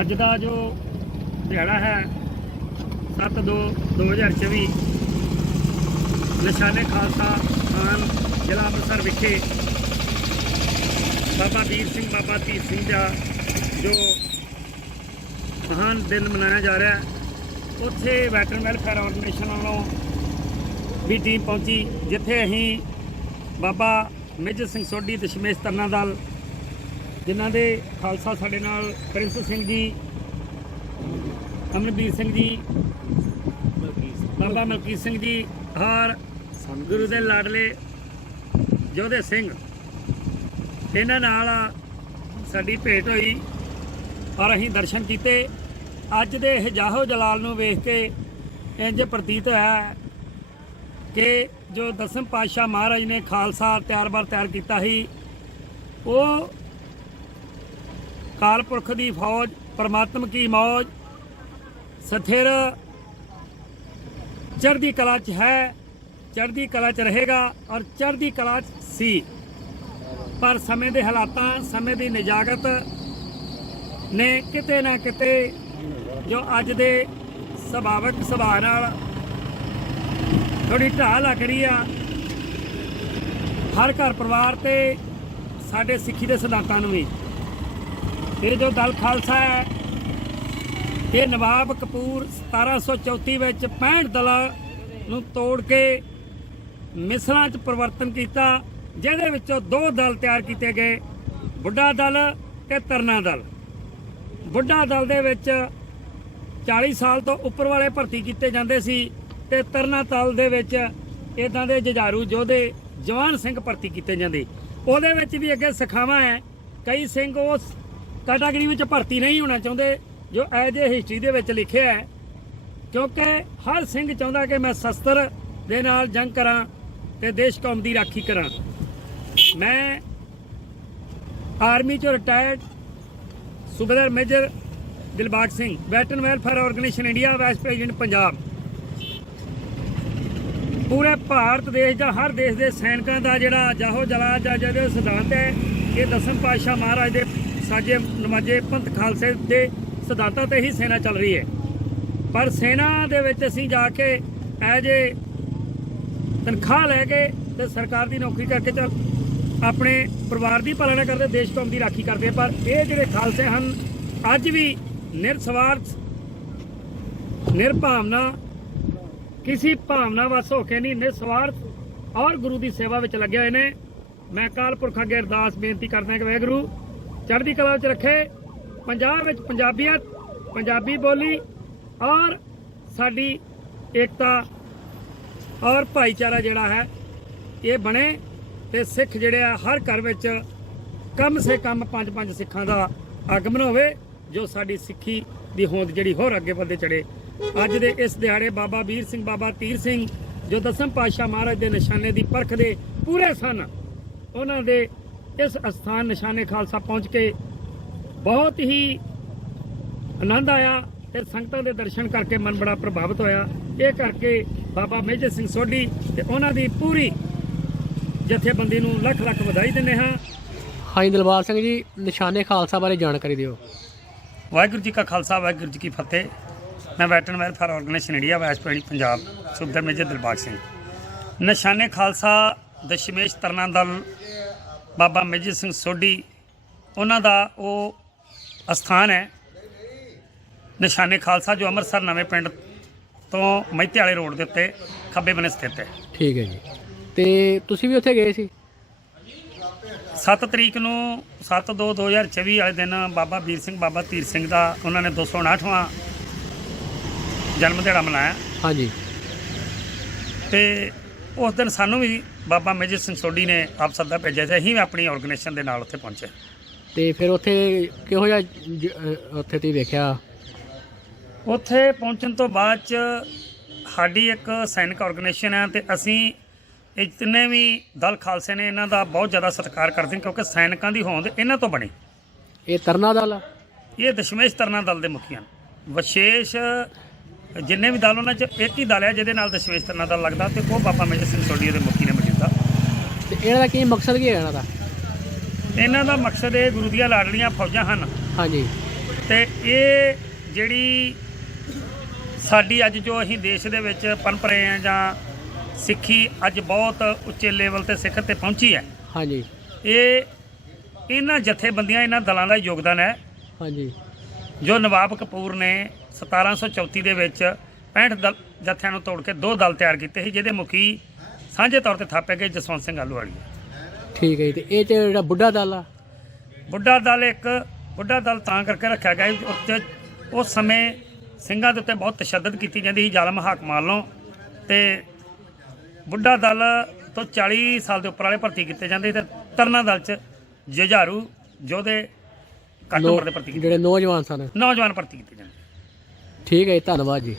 ਅੱਜ ਦਾ ਜੋ ਦਿਹਾੜਾ ਹੈ 7 2 2024 ਨਿਸ਼ਾਨੇ ਖਾਲਸਾ ਖਾਨ ਜ਼ਿਲ੍ਹਾ ਅੰਮ੍ਰਿਤਸਰ ਵਿਖੇ ਬਾਬਾ ਵੀਰ ਸਿੰਘ, ਬਾਬਾ ਧੀਰ ਸਿੰਘ ਦਾ ਜੋ ਮਹਾਨ ਦਿਨ ਮਨਾਇਆ ਜਾ ਰਿਹਾ ਹੈ, ਉੱਥੇ ਵੈਟਰਨ ਵੈਲਫੇਅਰ ਆਰਗੇਨਾਈਜੇਸ਼ਨ ਵੱਲੋਂ ਵੀ ਟੀਮ ਪਹੁੰਚੀ, ਜਿੱਥੇ ਅਸੀਂ ਬਾਬਾ ਮੇਜਰ ਸਿੰਘ ਸੋਢੀ ਦਸ਼ਮੇਸ਼ ਤਰਨਾ ਦਲ ਜਿਨ੍ਹਾਂ ਦੇ ਖਾਲਸਾ ਸਾਡੇ ਨਾਲ ਪ੍ਰਿੰਸ ਸਿੰਘ ਜੀ ਅਮਨਵੀਰ ਸਿੰਘ ਜੀ, ਬਾਬਾ ਮਲਕੀਤ ਸਿੰਘ ਜੀ ਔਰ ਗੁਰੂ ਦੇ ਲਾਡਲੇ ਜੋਧੇ ਸਿੰਘ। ਇਹਨਾਂ ਨਾਲ ਸਾਡੀ ਭੇਟ ਹੋਈ ਔਰ ਅਸੀਂ ਦਰਸ਼ਨ ਕੀਤੇ। ਅੱਜ ਦੇ ਇਹ ਜਾਹੋ ਜਲਾਲ ਨੂੰ ਵੇਖ ਕੇ ਇੰਜ ਪ੍ਰਤੀਤ ਹੋਇਆ ਕਿ ਜੋ ਦਸਮ ਪਾਤਸ਼ਾਹ ਮਹਾਰਾਜ ਨੇ ਖਾਲਸਾ ਤਿਆਰ-ਬਰ ਤਿਆਰ ਕੀਤਾ ਸੀ, ਉਹ ਕਾਲਪੁਰਖ ਦੀ ਫੌਜ, ਪਰਮਾਤਮ ਕੀ ਮੌਜ। ਸਥਿਰ ਚੜ੍ਹਦੀ ਕਲਾ ਚ ਹੈ, ਚੜ੍ਹਦੀ ਕਲਾ ਚ ਰਹੇਗਾ ਔਰ ਚੜ੍ਹਦੀ ਕਲਾ ਚ ਸੀ। ਪਰ ਸਮੇਂ ਦੇ ਹਾਲਾਤਾਂ, ਸਮੇਂ ਦੀ ਨਿਜਾਗਤ ਨੇ ਕਿਤੇ ਨਾ ਕਿਤੇ ਜੋ ਅੱਜ ਦੇ ਸੁਭਾਵਕ ਸੁਭਾਅ ਨਾਲ ਥੋੜੀ ਢਾਹ ਲੱਗ ਰਹੀ ਆ। ਹਰ ਘਰ ਪਰਿਵਾਰ ਤੇ ਸਾਡੇ ਸਿੱਖੀ ਦੇ ਸਿਧਾਂਤਾਂ ਨੂੰ ਵੀ। ਇਹ ਜੋ ਦਲ ਖਾਲਸਾ ਹੈ, ਇਹ ਨਵਾਬ ਕਪੂਰ 1734 ਵਿੱਚ 65 ਦਲਾਂ ਨੂੰ ਤੋੜ ਕੇ ਮਿਸਲਾਂ 'ਚ ਪਰਿਵਰਤਨ ਕੀਤਾ, ਜਿਹਦੇ ਵਿੱਚੋਂ ਦੋ ਦਲ ਤਿਆਰ ਕੀਤੇ ਗਏ, ਬੁੱਢਾ ਦਲ ਤੇ ਤਰਨਾ ਦਲ। ਬੁੱਢਾ ਦਲ ਦੇ ਵਿੱਚ 40 ਸਾਲ ਤੋਂ ਉੱਪਰ ਵਾਲੇ ਭਰਤੀ ਕੀਤੇ ਜਾਂਦੇ ਸੀ ਤੇ ਤਰਨਾ ਦਲ ਦੇ ਵਿੱਚ ਇਦਾਂ ਦੇ ਜੁਝਾਰੂ ਯੋਧੇ ਜਵਾਨ ਸਿੰਘ ਭਰਤੀ ਕੀਤੇ ਜਾਂਦੇ। ਉਹਦੇ ਵਿੱਚ ਵੀ ਅੱਗੇ ਸਿਖਾਵਾਂ ਹੈ, ਕਈ ਸਿੰਘ ਉਸ ਕੈਟਾਗਰੀ ਵਿੱਚ ਭਰਤੀ ਨਹੀਂ ਹੋਣਾ ਚਾਹੁੰਦੇ, ਜੋ ਐਜ ਏ ਹਿਸਟਰੀ ਦੇ ਵਿੱਚ ਲਿਖਿਆ ਹੈ। ਕਿਉਂਕਿ ਹਰ ਸਿੰਘ ਚਾਹੁੰਦਾ ਕਿ ਮੈਂ ਸ਼ਸਤਰ ਦੇ ਨਾਲ ਜੰਗ ਕਰਾਂ ਤੇ ਦੇਸ਼ ਕੌਮ ਦੀ ਰਾਖੀ ਕਰਾਂ। ਮੈਂ ਆਰਮੀ ਚੋਂ retired Subedar major Dilbag Singh veteran welfare organisation India vice president Punjab. ਪੂਰੇ ਭਾਰਤ ਦੇਸ਼ ਦਾ ਹਰ ਦੇਸ਼ ਦੇ ਸੈਨਿਕਾਂ ਦਾ ਜਿਹੜਾ ਜਾਹੋ ਜਲਾ ਜਾਂ ਜਿਹਦੇ ਸਿਧਾਂਤ ਹੈ, ਇਹ ਦਸਮ ਪਾਤਸ਼ਾਹ ਮਹਾਰਾਜ ਦੇ ਸਾਜੇ ਨਮਾਜੇ ਪੰਥ ਖਾਲਸੇ ਦੇ ਸਿਧਾਂਤਾਂ ਤੇ ਹੀ ਸੈਨਾ ਚੱਲ ਰਹੀ ਹੈ। ਪਰ ਸੈਨਾ ਦੇ ਵਿੱਚ ਅਸੀਂ ਜਾ ਕੇ ਐਜ ਏ ਤਨਖਾਹ ਲੈ ਕੇ ਤੇ ਸਰਕਾਰ ਦੀ ਨੌਕਰੀ ਕਰਕੇ ਚੱਲ ਆਪਣੇ ਪਰਿਵਾਰ ਦੀ ਪਾਲਣਾ ਕਰਦੇ, ਦੇਸ਼ ਕੌਮ ਦੀ ਰਾਖੀ ਕਰਦੇ। ਪਰ ਇਹ ਜਿਹੜੇ ਖਾਲਸੇ ਹਨ, ਅੱਜ ਵੀ ਨਿਰਸਵਾਰਥ, ਨਿਰਭਾਵਨਾ, ਕਿਸੇ ਭਾਵਨਾ ਵਸ ਹੋ ਕੇ ਨਹੀਂ, ਨਿਰਸਵਾਰਥ ਔਰ ਗੁਰੂ ਦੀ ਸੇਵਾ ਵਿੱਚ ਲੱਗੇ ਹੋਏ ਨੇ। ਮੈਂ ਕਾਲ ਪੁਰਖ ਅੱਗੇ ਅਰਦਾਸ ਬੇਨਤੀ ਕਰਦਾ ਕਿ ਵਾਹਿਗੁਰੂ ਚੜ੍ਹਦੀ ਕਲਾ ਵਿੱਚ ਰੱਖੇ। ਪੰਜਾਬ ਵਿੱਚ ਪੰਜਾਬੀਅਤ, ਪੰਜਾਬੀ ਬੋਲੀ ਔਰ ਸਾਡੀ ਏਕਤਾ ਔਰ ਭਾਈਚਾਰਾ ਜਿਹੜਾ ਹੈ, ਇਹ ਬਣੇ ਤੇ ਸਿੱਖ ਜਿਹੜੇ ਆ, ਹਰ ਘਰ ਵਿੱਚ ਕਮ ਸੇ ਕਮ ਪੰਜ ਪੰਜ ਸਿੱਖਾਂ ਦਾ ਆਗਮਨ ਹੋਵੇ, ਜੋ ਸਾਡੀ ਸਿੱਖੀ ਦੀ ਹੋਂਦ ਜਿਹੜੀ ਹੋਰ ਅੱਗੇ ਵੱਧੇ ਚੜੇ। ਅੱਜ ਦੇ ਇਸ ਦਿਹਾੜੇ ਬਾਬਾ ਵੀਰ ਸਿੰਘ, ਬਾਬਾ ਤੀਰ ਸਿੰਘ ਜੋ ਦਸਮ ਪਾਤਸ਼ਾਹ ਮਹਾਰਾਜ ਦੇ ਨਿਸ਼ਾਨੇ ਦੀ ਪਰਖ ਦੇ ਪੂਰੇ ਸਨ, ਉਹਨਾਂ ਦੇ ਇਸ ਅਸਥਾਨ ਨਿਸ਼ਾਨੇ ਖਾਲਸਾ ਪਹੁੰਚ ਕੇ ਬਹੁਤ ਹੀ ਆਨੰਦ ਆਇਆ ਤੇ ਸੰਗਤਾਂ ਦੇ ਦਰਸ਼ਨ ਕਰਕੇ ਮਨ ਬੜਾ ਪ੍ਰਭਾਵਿਤ ਹੋਇਆ। ਇਹ ਕਰਕੇ ਬਾਬਾ ਮੇਜਰ ਸਿੰਘ ਸੋਢੀ ਤੇ ਉਹਨਾਂ ਦੀ ਪੂਰੀ ਜਥੇਬੰਦੀ ਨੂੰ ਲੱਖ ਲੱਖ ਵਧਾਈ ਦਿੰਦੇ ਹਾਂ। ਹਾਂਜੀ ਦਿਲਬਾਗ ਸਿੰਘ ਜੀ ਨਿਸ਼ਾਨੇ ਖਾਲਸਾ ਬਾਰੇ ਜਾਣਕਾਰੀ ਦਿਓ। ਵਾਹਿਗੁਰੂ ਜੀ ਕਾ ਖਾਲਸਾ ਵਾਹਿਗੁਰੂ ਜੀ ਕੀ ਫਤਿਹ। ਮੈਂ veteran welfare organisation India vice president Punjab Subedar major Dilbag Singh. Nishane Khalsa Dashmesh Tarna Dal Baba Major Singh Sodhi ਉਹਨਾਂ ਦਾ ਉਹ ਅਸਥਾਨ ਹੈ ਨਿਸ਼ਾਨੇ ਖਾਲਸਾ ਜੋ ਅੰਮ੍ਰਿਤਸਰ ਨਵੇਂ ਪਿੰਡ ਤੋਂ ਮਹਿਤੇ ਵਾਲੇ ਰੋਡ ਦੇ ਉੱਤੇ ਖੱਬੇ ਬੰਨੇ ਸਥਿਤ ਹੈ। ਠੀਕ ਹੈ ਜੀ। ਤੇ ਤੁਸੀਂ ਵੀ ਉੱਥੇ ਗਏ ਸੀ? 7 ਤਰੀਕ ਨੂੰ 7 2 2024 ਵਾਲੇ ਦਿਨ ਬਾਬਾ ਵੀਰ ਸਿੰਘ ਬਾਬਾ ਧੀਰ ਸਿੰਘ ਦਾ ਉਹਨਾਂ ਨੇ 259ਵਾਂ ਜਨਮ ਦਿਹਾੜਾ ਮਨਾਇਆ। ਹਾਂਜੀ। ਤੇ ਉਸ ਦਿਨ ਸਾਨੂੰ ਵੀ ਬਾਬਾ ਮੇਜਰ ਸਿੰਘ ਸੋਢੀ ਨੇ ਆਪ ਸੱਦਾ ਭੇਜਿਆ ਸੀ ਅਸੀਂ ਵੀ ਆਪਣੀ ਆਰਗੇਨਾਈਜੇਸ਼ਨ ਦੇ ਨਾਲ ਉੱਥੇ ਪਹੁੰਚੇ। ਤੇ ਫਿਰ ਉੱਥੇ ਕਿਹੋ ਜਿਹਾ ਜ- ਅਹ ਉੱਥੇ ਤੁਸੀਂ ਵੇਖਿਆ? ਉੱਥੇ ਪਹੁੰਚਣ ਤੋਂ ਬਾਅਦ ਚ ਸਾਡੀ ਇੱਕ ਸੈਨਿਕ ਆਰਗੇਨਾਈਜੇਸ਼ਨ ਹੈ ਤੇ ਅਸੀਂ ਇਹ ਜਿੰਨੇ ਵੀ ਦਲ ਖਾਲਸੇ ਨੇ ਇਹਨਾਂ ਦਾ ਬਹੁਤ ਜ਼ਿਆਦਾ ਸਤਿਕਾਰ ਕਰਦੇ ਹਾਂ ਕਿਉਂਕਿ ਸੈਨਿਕਾਂ ਦੀ ਹੋਂਦ ਇਹਨਾਂ ਤੋਂ ਬਣੀ। ਇਹ ਤਰਨਾ ਦਲ ਆ? ਇਹ ਦਸ਼ਮੇਸ਼ ਤਰਨਾ ਦਲ ਦੇ ਮੁਖੀ ਹਨ ਵਿਸ਼ੇਸ਼ ਜਿੰਨੇ ਵੀ ਦਲ ਉਹਨਾਂ ਚ ਇੱਕ ਹੀ ਦਲ ਹੈ ਜਿਹਦੇ ਨਾਲ ਦਸ਼ਮੇਸ਼ ਤਰਨਾ ਦਲ ਲੱਗਦਾ ਤੇ ਉਹ ਬਾਬਾ ਮੇਜਰ ਸਿੰਘ ਸੋਢੀ ਦੇ ਮੁਖੀ ਨੇ ਮੌਜੂਦਾ ਤੇ ਇਹਨਾਂ ਦਾ ਕੀ ਮਕਸਦ ਕੀ ਹੈ ਇਹਨਾਂ ਦਾ? ਇਹਨਾਂ ਦਾ ਮਕਸਦ ਇਹ ਗੁਰੂ ਦੀਆਂ ਲਾਡਲੀਆਂ ਫੌਜਾਂ ਹਨ। ਹਾਂਜੀ। ਤੇ ਇਹ ਜਿਹੜੀ ਸਾਡੀ ਅੱਜ ਜੋ ਅਸੀਂ ਦੇਸ਼ ਦੇ ਵਿੱਚ ਪਨਪ ਰਹੇ ਹਾਂ ਜਾਂ ਸਿੱਖੀ ਅੱਜ ਬਹੁਤ ਉੱਚੇ ਲੈਵਲ ਤੇ ਸਿਖਰ ਤੇ ਪਹੁੰਚੀ ਹੈ। ਹਾਂਜੀ। ਇਹ ਇਹਨਾਂ ਜਥੇਬੰਦੀਆਂ ਇਹਨਾਂ ਦਲਾਂ ਦਾ ਯੋਗਦਾਨ ਹੈ। ਹਾਂਜੀ। ਜੋ ਨਵਾਬ ਕਪੂਰ ਨੇ 1734 ਦੇ ਵਿੱਚ 65 ਦਲ ਜਥਿਆਂ ਨੂੰ ਤੋੜ ਕੇ ਦੋ ਦਲ ਤਿਆਰ ਕੀਤੇ ਸੀ ਜਿਹਦੇ ਮੁਖੀ ਸਾਂਝੇ ਤੌਰ ਤੇ ਥਾਪੇ ਗਏ ਜਸਵੰਤ ਸਿੰਘ ਆਲੂਵਾਲੀ ਠੀਕ ਹੈ ਜੀ ਤੇ ਇਹ ਚ ਜਿਹੜਾ ਬੁੱਢਾ ਦਲ ਆ? ਬੁੱਢਾ ਦਲ ਇੱਕ ਬੁੱਢਾ ਦਲ ਤਾਂ ਕਰਕੇ ਰੱਖਿਆ ਗਿਆ ਸੀ, ਉੱਤੇ ਉਸ ਸਮੇਂ ਸਿੰਘਾਂ ਦੇ ਉੱਤੇ ਬਹੁਤ ਤਸ਼ੱਦਦ ਕੀਤੀ ਜਾਂਦੀ ਸੀ ਜ਼ਾਲਮ ਹਾਕਮਾਂ ਵੱਲੋਂ ਤੇ ਬੁੱਢਾ ਦਲ ਤੋਂ 40 ਸਾਲ ਦੇ ਉੱਪਰ ਵਾਲੇ ਭਰਤੀ ਕੀਤੇ ਜਾਂਦੇ ਸੀ ਤੇ ਤਰਨਾ ਦਲ ਚ ਜੁਝਾਰੂ ਯੋਧੇ ਘੱਟ ਉਮਰ ਦੇ ਭਰਤੀ ਕੀਤੇ ਜਿਹੜੇ ਨੌਜਵਾਨ ਸਨ। ਨੌਜਵਾਨ ਭਰਤੀ ਕੀਤੇ ਠੀਕ ਹੈ ਜੀ ਧੰਨਵਾਦ ਜੀ।